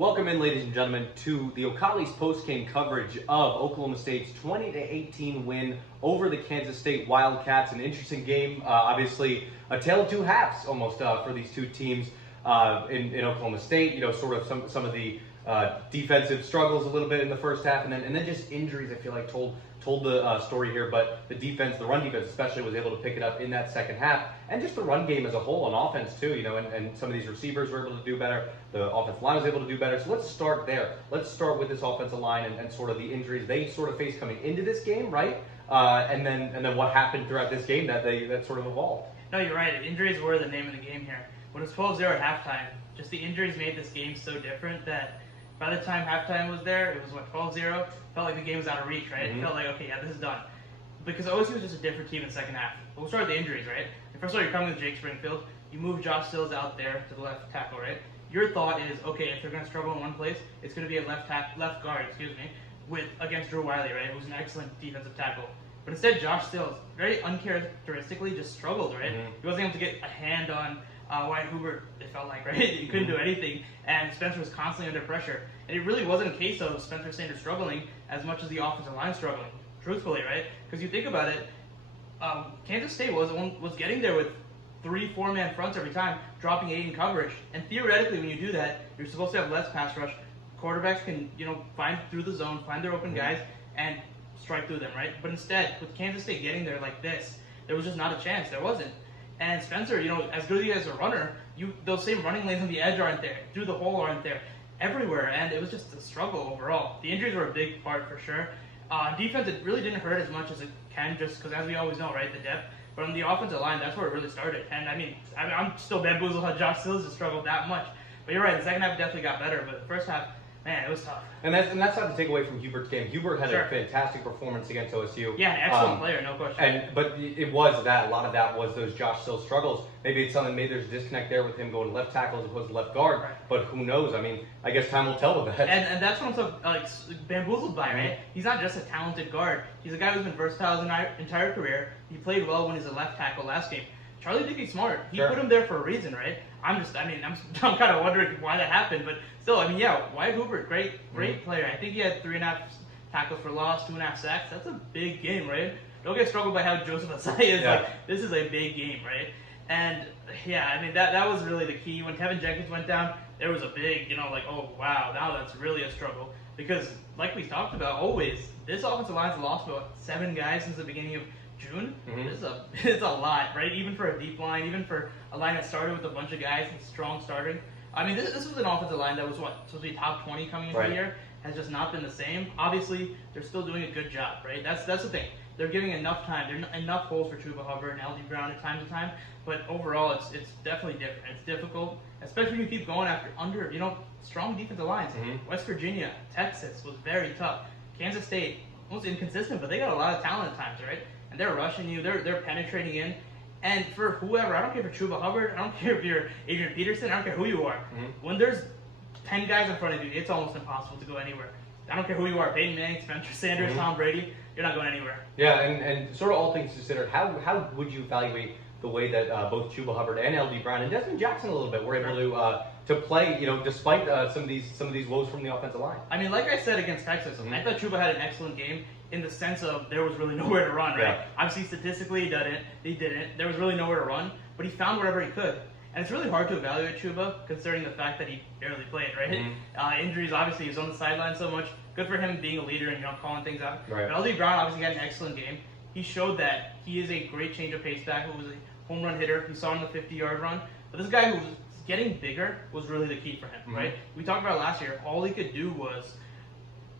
Welcome in, ladies and gentlemen, to the O'Colly's post-game coverage of Oklahoma State's 20-18 win over the Kansas State Wildcats. An interesting game, obviously a tale of two halves almost for these two teams in Oklahoma State. You know, sort of some of the defensive struggles a little bit in the first half, and then just injuries. I feel like told the story here, but the defense, the run defense especially, was able to pick it up in that second half, and just the run game as a whole on offense too. You know, and some of these receivers were able to do better. The offensive line was able to do better. So let's start there. Let's start with this offensive line and sort of the injuries they sort of faced coming into this game, right? And then what happened throughout this game that sort of evolved. No, you're right. Injuries were the name of the game here. When it was 12-0 at halftime, just the injuries made this game so different that by the time halftime was there, it was 12-0. Felt like the game was out of reach, right? It felt like, okay, yeah, this is done. Because OSU was just a different team in the second half. But we'll start with the injuries, right? First of all, you're coming with Jake Springfield. You move Josh Sills out there to the left tackle, right? Your thought is, okay, if they're going to struggle in one place, it's going to be a left guard, against Drew Wiley, right? Who's an excellent defensive tackle. But instead, Josh Sills, very uncharacteristically, just struggled, right? He wasn't able to get a hand on Wyatt Hubert, it felt like, right? He couldn't do anything, and Spencer was constantly under pressure. And it really wasn't a case of Spencer Sanders struggling as much as the offensive line struggling, truthfully, right? Because you think about it, Kansas State was getting there with 3-4 man fronts every time, dropping 8 in coverage. And theoretically, when you do that, you're supposed to have less pass rush. Quarterbacks can, find through the zone, find their open guys, and strike through them, right? But instead, with Kansas State getting there like this, there was just not a chance. There wasn't. And Spencer, as good as a runner, those same running lanes on the edge aren't there. Through the hole aren't there. Everywhere. And it was just a struggle overall. The injuries were a big part for sure. Defense, it really didn't hurt as much as it can, just because, as we always know, right, the depth. But on the offensive line, that's where it really started. And I'm still bamboozled how Josh Sills has struggled that much. But you're right, the second half definitely got better. But the first half, man, it was tough. And that's not to take away from Hubert's game. Hubert had a fantastic performance against OSU. Yeah, an excellent player, no question. But it was that, a lot of that was those Josh Sills struggles. Maybe there's a disconnect there with him going to left tackle as opposed to left guard. Right. But who knows? I guess time will tell with that. And that's what I'm so bamboozled by, right? He's not just a talented guard. He's a guy who's been versatile his entire career. He played well when he's a left tackle last game. Charlie Dickey's smart. He put him there for a reason, right? I'm kind of wondering why that happened, but still, Wyatt Hubert, great player. I think he had 3.5 tackles for loss, 2.5 sacks. That's a big game, right? Don't get struggled by how Joseph Asai is. Yeah. This is a big game, right? And that was really the key. When Kevin Jenkins went down, there was a big, oh wow, now that's really a struggle. Because like we talked about, always this offensive line's lost about 7 guys since the beginning of June. It's a lot, right? Even for a deep line, even for a line that started with a bunch of guys and strong starting. This was an offensive line that was supposed to be top 20 coming into the year. Has just not been the same. Obviously, they're still doing a good job, right? That's the thing. They're giving enough time. There are enough holes for Chuba Hubbard and LD Brown at time to time. But overall, it's definitely different. It's difficult, especially when you keep going after strong defensive lines. West Virginia, Texas was very tough. Kansas State, almost inconsistent, but they got a lot of talent at times, right? And they're rushing you. They're penetrating in. And for whoever, I don't care if you're Chuba Hubbard, I don't care if you're Adrian Peterson, I don't care who you are. When there's 10 guys in front of you, it's almost impossible to go anywhere. I don't care who you are, Peyton Manning, Spencer Sanders, Tom Brady, you're not going anywhere. Yeah, and sort of all things considered, how would you evaluate the way that both Chuba Hubbard and LD Brown and Desmond Jackson a little bit were able to play, despite some of these woes from the offensive line? Like I said against Texas, I thought Chuba had an excellent game in the sense of there was really nowhere to run, right? Obviously, statistically, he didn't. There was really nowhere to run, but he found whatever he could. And it's really hard to evaluate Chuba, considering the fact that he barely played, right? Injuries, obviously, he was on the sideline so much. Good for him being a leader and calling things out. Right. But LD Brown obviously had an excellent game. He showed that he is a great change of pace back, who was a home run hitter. You saw him in the 50-yard run. But this guy who was getting bigger was really the key for him, right? We talked about last year. All he could do was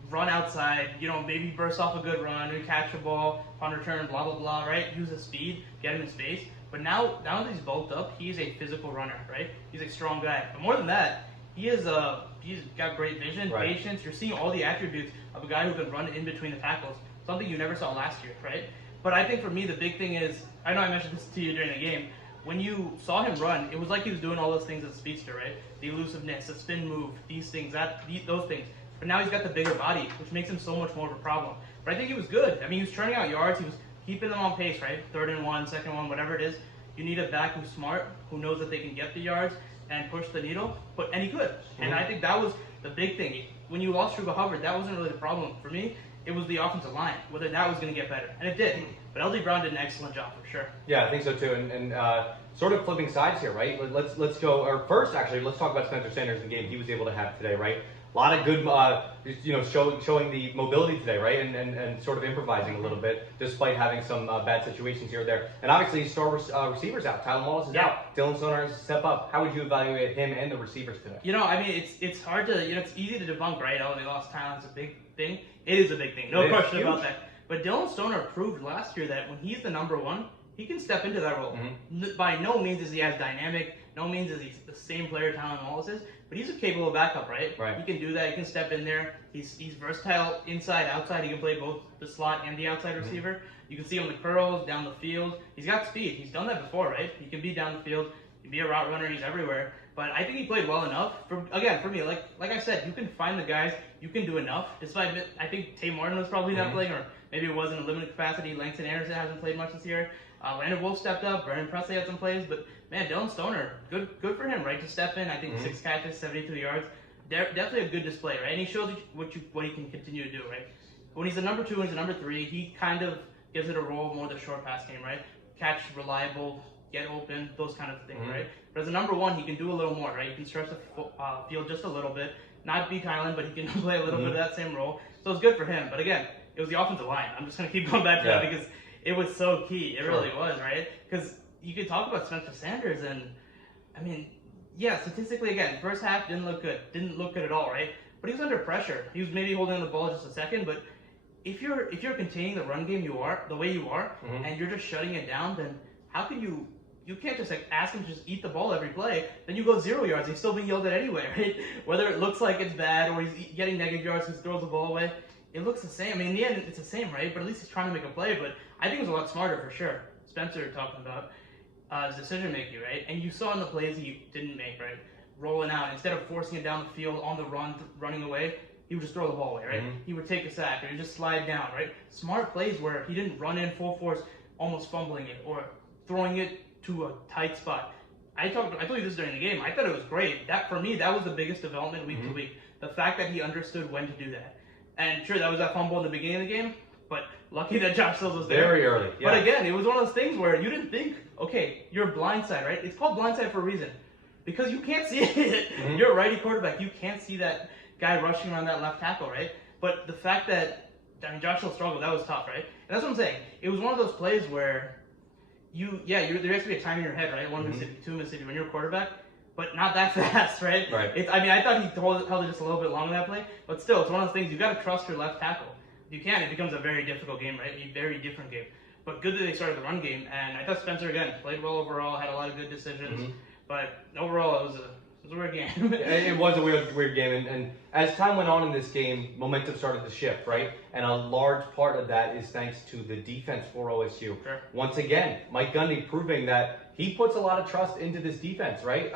run outside, maybe burst off a good run, maybe catch a ball, punt return, blah, blah, blah, right? Use his speed, get him in space. But now that he's bulked up, he's a physical runner, right? He's a strong guy. But more than that, he's got great vision, patience. You're seeing all the attributes of a guy who can run in between the tackles, something you never saw last year, right? But I think for me, the big thing is, I know I mentioned this to you during the game, when you saw him run, it was like he was doing all those things as a speedster, right? The elusiveness, the spin move, these things, those things. But now he's got the bigger body, which makes him so much more of a problem. But I think he was good. He was turning out yards. He was keeping them on pace, right? 3rd and 1, 2nd and 1, whatever it is. You need a back who's smart, who knows that they can get the yards, and push the needle, and he could. And I think that was the big thing. When you lost Chuba Hubbard, that wasn't really the problem for me. It was the offensive line, whether that was going to get better, and it did. But LD Brown did an excellent job for sure. Yeah, I think so too. And sort of flipping sides here, right? Let's go. Or first, actually, let's talk about Spencer Sanders and the game he was able to have today, right? A lot of good, showing the mobility today, right? And sort of improvising a little bit, despite having some bad situations here or there. And obviously, star receivers out. Tylan Wallace is out. Dylan Stoner has to step up. How would you evaluate him and the receivers today? It's hard to, it's easy to debunk, right? Oh, they lost Tylan. It's a big thing. It is a big thing. No question about that. But Dylan Stoner proved last year that when he's the number one, he can step into that role. By no means is he as dynamic. No means is he the same player Tylan Wallace is. But he's a capable backup, right? He can do that. He can step in there. He's versatile inside, outside. He can play both the slot and the outside receiver. You can see him on the curls, down the field. He's got speed. He's done that before, right? He can be down the field. He can be a route runner. He's everywhere. But I think he played well enough. For me, like I said, you can find the guys. You can do enough. Despite, I think Tay Martin was probably not playing, or maybe it was in a limited capacity. Langston Anderson hasn't played much this year. Landon Wolf stepped up. Brennan Presley had some plays, but man, Dylan Stoner, good for him, right? To step in. I think 6 catches, 72 yards. Definitely a good display, right? And he shows what he can continue to do, right? When he's a number 2 and he's a number 3, he kind of gives it a role more the short pass game, right? Catch reliable, get open, those kind of things, right? But as a number 1, he can do a little more, right? He can stretch the field just a little bit. Not be Tylan, but he can play a little bit of that same role. So it's good for him. But again, it was the offensive line. I'm just going to keep going back to that because it was so key. It really was, right? Because you could talk about Spencer Sanders, and I mean, statistically, again, first half didn't look good at all, right? But he was under pressure. He was maybe holding on the ball just a second, but if you're containing the run game the way you are, and you're just shutting it down, then how can you can't just ask him to just eat the ball every play, then you go 0 yards. He's still being yelled at anyway, right? Whether it looks like it's bad or he's getting negative yards because he throws the ball away, it looks the same. I mean, in the end, it's the same, right? But at least he's trying to make a play. But I think it was a lot smarter for sure. Spencer talking about his decision making, right? And you saw in the plays he didn't make, right? Rolling out, instead of forcing it down the field on the run, running away, he would just throw the ball away, right? He would take a sack or he'd just slide down, right? Smart plays where he didn't run in full force, almost fumbling it or throwing it to a tight spot. I told you this during the game. I thought it was great. That for me, that was the biggest development week to week. The fact that he understood when to do that. And sure, that was that fumble in the beginning of the game, but lucky that Josh Sills was there. Very early. Yeah. But again, it was one of those things where you didn't think, okay, you're blindside, right? It's called blindside for a reason. Because you can't see it. You're a righty quarterback. You can't see that guy rushing around that left tackle, right? But the fact that, Josh Sills struggled, that was tough, right? And that's what I'm saying. It was one of those plays where there has to be a time in your head, right? 1 Mississippi, 2 Mississippi when you're a quarterback, but not that fast, right? I thought he held it just a little bit longer that play, but still, it's one of those things, you got to trust your left tackle. If you can, it becomes a very difficult game, right? A very different game. But good that they started the run game, and I thought Spencer, again, played well overall, had a lot of good decisions, but overall, it was a weird game. It was a weird game, and as time went on in this game, momentum started to shift, right? And a large part of that is thanks to the defense for OSU. Sure. Once again, Mike Gundy proving that he puts a lot of trust into this defense, right?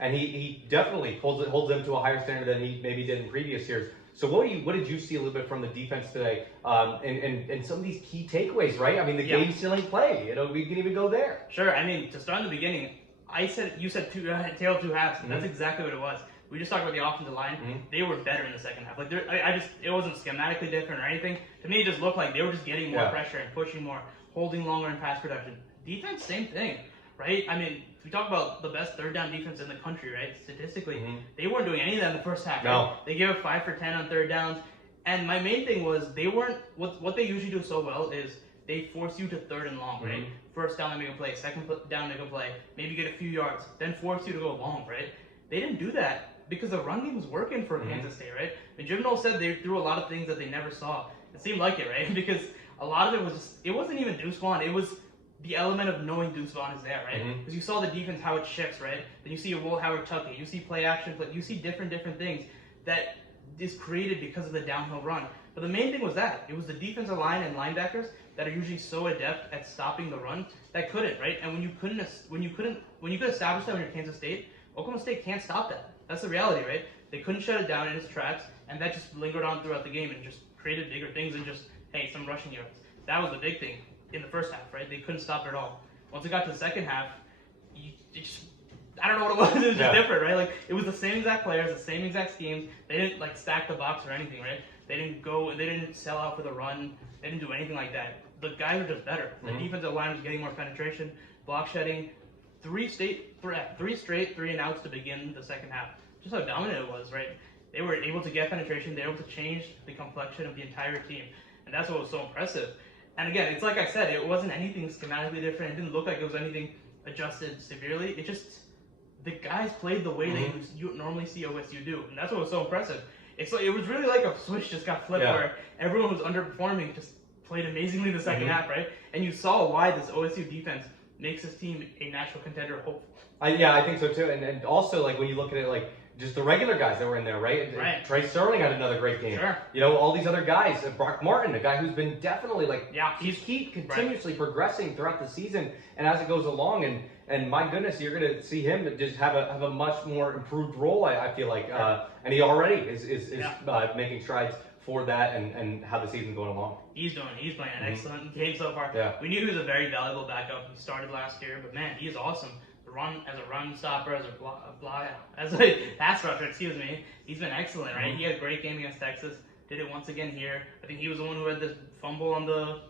And he definitely holds them to a higher standard than he maybe did in previous years. So what did you see a little bit from the defense today, and some of these key takeaways, right? I mean, the game-sealing play. We can even go there. Sure. I mean, to start in the beginning, you said tail 2 halves. That's exactly what it was. We just talked about the offensive line. They were better in the second half. Like it wasn't schematically different or anything. To me, it just looked like they were just getting more pressure and pushing more, holding longer in pass production. Defense, same thing, right? I mean, we talk about the best third down defense in the country, right? Statistically, they weren't doing any of that in the first half. No, right? They gave up 5 for 10 on third downs, and my main thing was they weren't. What they usually do so well is they force you to third and long, right? First down, they make a play. Second down, make a play. Maybe get a few yards. Then force you to go long, right? They didn't do that because the run game was working for Kansas State, right? And Jim Knowles said they threw a lot of things that they never saw. It seemed like it, right? Because a lot of it was just, it wasn't even Deuce Vaughn. It was the element of knowing Deuce Vaughn is there, right? Because you saw the defense, how it shifts, right? Then you see a Will Howard tucking. You see play action, you see different things that is created because of the downhill run. But the main thing was that. It was the defensive line and linebackers that are usually so adept at stopping the run that couldn't, right? And when you could establish that when you're Kansas State, Oklahoma State can't stop that. That's the reality, right? They couldn't shut it down in its tracks, and that just lingered on throughout the game and just created bigger things and just, hey, some rushing yards. That was the big thing in the first half, right? They couldn't stop it at all. Once it got to the second half, I don't know what it was. It was just Yeah. different, right? Like it was the same exact players, the same exact schemes. They didn't like stack the box or anything, right? They didn't sell out for the run. They didn't do anything like that. The guys were just better. The defensive line was getting more penetration, block shedding. Three straight 3-and-outs to begin the second half. Just how dominant it was, right? They were able to get penetration. They were able to change the complexion of the entire team, and that's what was so impressive. And again, it's like I said, it wasn't anything schematically different. It didn't look like it was anything adjusted severely. It just the guys played the way they you normally see OSU do, and that's what was so impressive. It was really like a switch just got flipped where everyone was underperforming just played amazingly in the second half, right? And you saw why this OSU defense makes this team a national contender hopeful. Yeah, I think so too. And also, like, when you look at it, like, just the regular guys that were in there, right? Right. Trey Sterling had another great game. Sure. You know, all these other guys. Brock Martin, a guy who's been definitely, like, he's continuously progressing throughout the season and as it goes along. And my goodness, you're going to see him just have a much more improved role, I feel like. And he already is making strides for that and how the season's going along. He's playing an excellent game so far. Yeah. We knew he was a very valuable backup. He started last year, but man, he is awesome. As a run stopper, as a pass rusher, excuse me, he's been excellent, right? He had a great game against Texas. Did it once again here. I think he was the one who had this fumble on the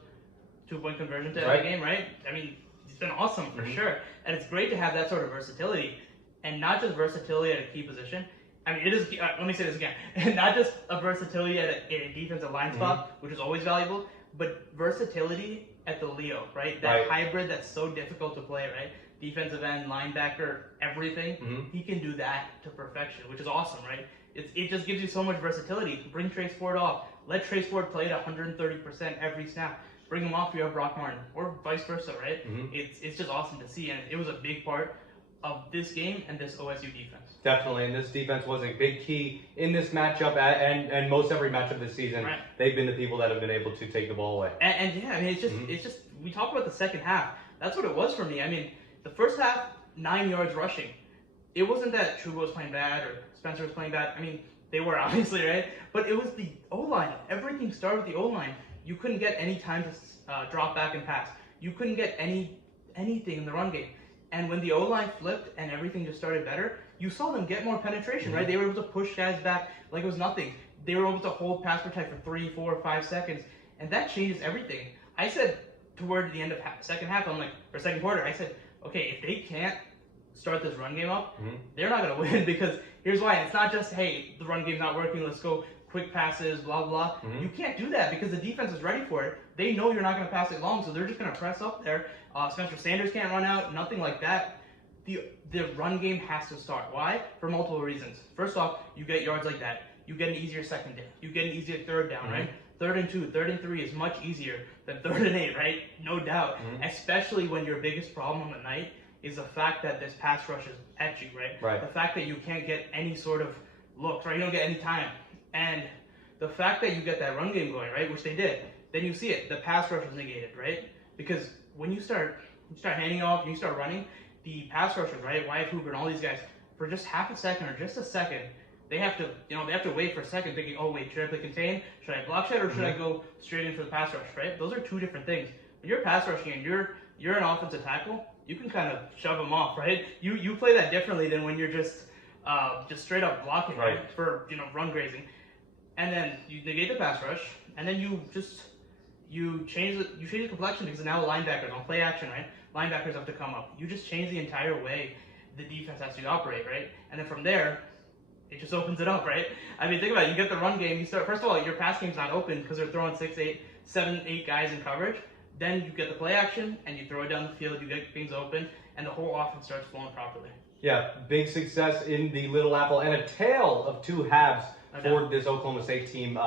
2-point conversion to the game, right? I mean, he's been awesome for sure, and it's great to have that sort of versatility, and not just versatility at a key position. I mean, it is. Let me say this again, not just a versatility at a defensive line spot, which is always valuable, but versatility at the Leo, right? That hybrid that's so difficult to play, right? Defensive end, linebacker, everything. He can do that to perfection, which is awesome, right? It just gives you so much versatility. Bring Trace Ford off. Let Trace Ford play at 130% every snap. Bring him off, you have Brock Martin, or vice versa, right? It's just awesome to see, and it was a big part of this game and this OSU defense. Definitely, and this defense was a big key in this matchup and most every matchup this season. Right. They've been the people that have been able to take the ball away. And yeah, I mean, it's just we talk about the second half. That's what it was for me. I mean, the first half, 9 yards rushing. It wasn't that Truba was playing bad or Spencer was playing bad. I mean, they were obviously, right? But it was the O-line. Everything started with the O-line. You couldn't get any time to drop back and pass. You couldn't get anything in the run game. And when the O-line flipped and everything just started better, you saw them get more penetration, right? They were able to push guys back like it was nothing. They were able to hold pass protect for 3, 4, 5 seconds. And that changes everything. I said toward the end of second half, or second quarter, I said, okay, if they can't start this run game up, they're not going to win, because here's why. It's not just, hey, the run game's not working, let's go quick passes, blah, blah. You can't do that because the defense is ready for it. They know you're not going to pass it long, so they're just going to press up there. Spencer Sanders can't run out, nothing like that. The run game has to start. Why? For multiple reasons. First off, you get yards like that. You get an easier second down. You get an easier third down, right? 3rd and 2, 3rd and 3 is much easier than 3rd and 8, right? No doubt. Especially when your biggest problem on the night is the fact that this pass rush is at you, right? The fact that you can't get any sort of looks, right? You don't get any time. And the fact that you get that run game going, right, which they did, then you see it. The pass rush is negated, right? Because when you start handing off, you start running, the pass rushers, right, Wyatt Hoover and all these guys, for just half a second or just a second, they have to wait for a second thinking, oh wait, should I play contain? Should I block shed, or should I go straight in for the pass rush, right? Those are two different things. When you're pass rushing and you're an offensive tackle, you can kind of shove them off, right? You play that differently than when you're just straight up blocking, right? For run grazing. And then you negate the pass rush, and then you change the complexion, because now the linebackers on play action, right? Linebackers have to come up. You just change the entire way the defense has to operate, right? And then from there, it just opens it up, right? I mean, think about it. You get the run game. First of all, your pass game's not open because they're throwing 7, 8 guys in coverage. Then you get the play action, and you throw it down the field. You get things open, and the whole offense starts flowing properly. Yeah, big success in the Little Apple, and a tale of two halves for this Oklahoma State team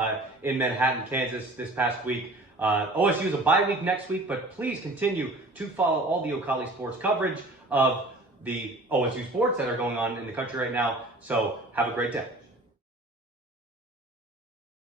in Manhattan, Kansas this past week. OSU is a bye week next week, but please continue to follow all the Ocali Sports coverage of the OSU sports that are going on in the country right now. So have a great day.